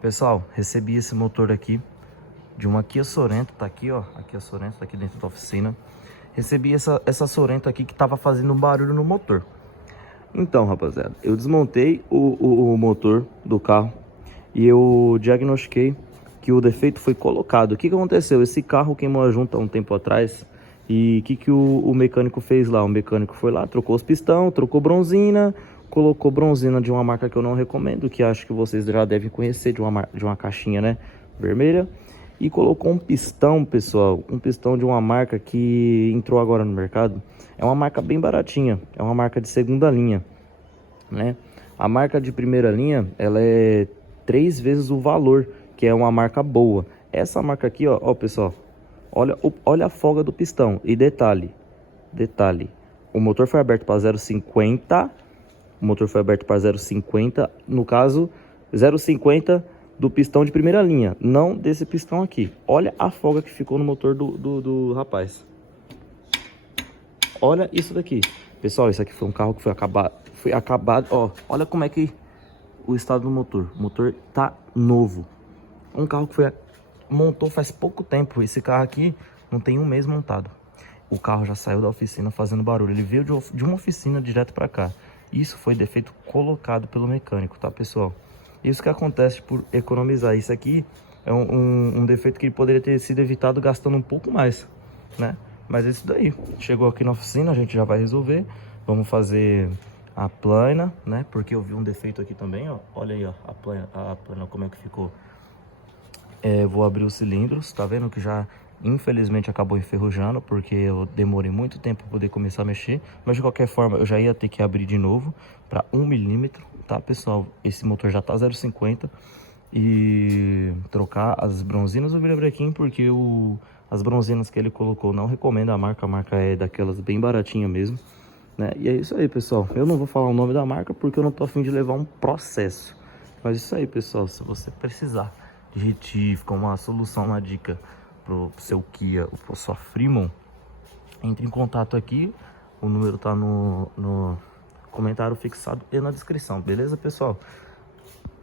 Pessoal, recebi esse motor aqui de uma Kia Sorento, tá aqui, ó. A Kia Sorento tá aqui dentro da oficina. Recebi essa Sorento aqui que tava fazendo um barulho no motor. Então, rapaziada, eu desmontei o motor do carro e eu diagnostiquei que o defeito foi colocado. O que aconteceu? Esse carro queimou a junta há um tempo atrás. E o que o mecânico fez lá? O mecânico foi lá, trocou os pistão, trocou bronzina, colocou bronzina de uma marca que eu não recomendo, que acho que vocês já devem conhecer, de uma caixinha, né, vermelha. E colocou um pistão, pessoal, um pistão de uma marca que entrou agora no mercado. É uma marca bem baratinha, é uma marca de segunda linha, né? A marca de primeira linha, ela é 3 vezes o valor, que é uma marca boa. Essa marca aqui, ó, pessoal, olha a folga do pistão. E detalhe, o motor foi aberto para 0,50, o motor foi aberto para 0,50, no caso, 0,50 do pistão de primeira linha, não desse pistão aqui. Olha a folga que ficou no motor do rapaz. Olha isso daqui. Pessoal, isso aqui foi um carro que foi acabado, ó, olha como é que o estado do motor. O motor tá novo. Um carro que montou faz pouco tempo. Esse carro aqui não tem um mês montado. O carro já saiu da oficina fazendo barulho. Ele veio de uma oficina direto para cá. Isso foi defeito colocado pelo mecânico, tá, pessoal? Isso que acontece por economizar. Isso aqui é um defeito que poderia ter sido evitado gastando um pouco mais, né? Mas é isso daí. Chegou aqui na oficina, a gente já vai resolver. Vamos fazer a plana, né? Porque eu vi um defeito aqui também, ó. Olha aí, ó, a plana como é que ficou. Vou abrir os cilindros, tá vendo que já infelizmente acabou enferrujando, porque eu demorei muito tempo para poder começar a mexer, mas de qualquer forma eu já ia ter que abrir de novo para 1 milímetro, tá, pessoal? Esse motor já tá 0,50 e trocar as bronzinas do virabrequim, porque as bronzinas que ele colocou não recomendo a marca é daquelas bem baratinha mesmo, né? E é isso aí, pessoal. Eu não vou falar o nome da marca porque eu não tô a fim de levar um processo, mas isso aí, pessoal, se você precisar de retífica, uma solução, uma dica pro seu Kia ou pro sua Fremont, entre em contato aqui. O número tá no comentário fixado e na descrição, beleza, pessoal?